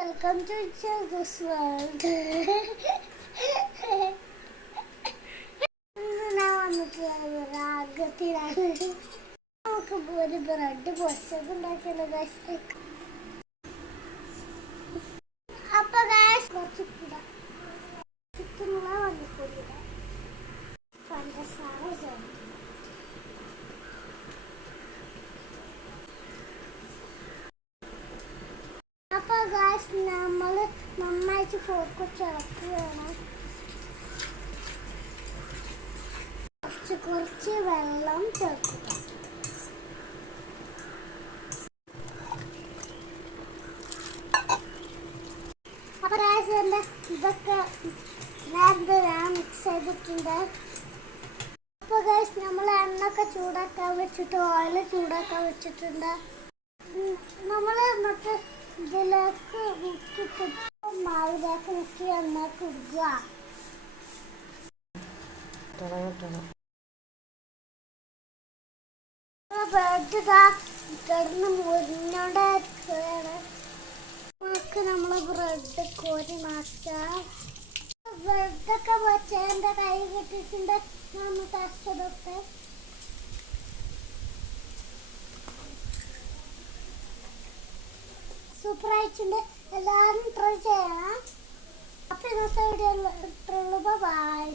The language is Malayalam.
Welcome to this world. ഞാൻ വന്നിട്ടുള്ളത് രാഗത്തിലാണ്. നമുക്ക് ഒരു ബ്രെഡ് പൊരിച്ചത് ഉണ്ടാക്കിയല്ലോ ഗൈസ്. അപ്പൊ ഗൈസ് കുറച്ച് ചിക്കനുള്ള വന്നിട്ടില്ല പഞ്ചസാര ചേർത്ത്. അപ്പൊ ഗൈസ് നമ്മൾ നന്നായിട്ട് ഫോർക്ക് ചേർക്കുകയാണ്. കുറച്ച് വെള്ളം ചേർക്കുക. അപ്പൊ ഗൈസ് ഇതൊക്കെ നേരത്തെ ഞാൻ മിക്സ് ചെയ്തിട്ടുണ്ട്. അപ്പൊ ഗൈസ് നമ്മൾ എണ്ണൊക്കെ ചൂടാക്കാൻ വെച്ചിട്ട് ഓയിൽ ചൂടാക്കാൻ വെച്ചിട്ടുണ്ട്. നമ്മൾ എന്നിട്ട് ഇതിലേക്ക് മുക്കിട്ട് മാവിലേക്ക് മുക്കി എണ്ണ കൊടുക്കുക. ബ്രെഡ് കിടന്ന് മുരിഞ്ഞോണ്ടിരിക്കുകയാണ്. നമുക്ക് നമ്മളെ ബ്രെഡ് കോരി മാറ്റാം. ബ്രെഡൊക്കെ വെച്ച് എൻ്റെ കൈ കെട്ടിട്ടുണ്ട്. നമ്മൾ ടച്ചതൊക്കെ സൂപ്പറായിട്ടുണ്ട്. എല്ലാവരും ട്രൈ ചെയ്യണം. അപ്പം ഇന്നത്തെ വീഡിയോ ഇത്രയുള്ളൂ. ബൈ.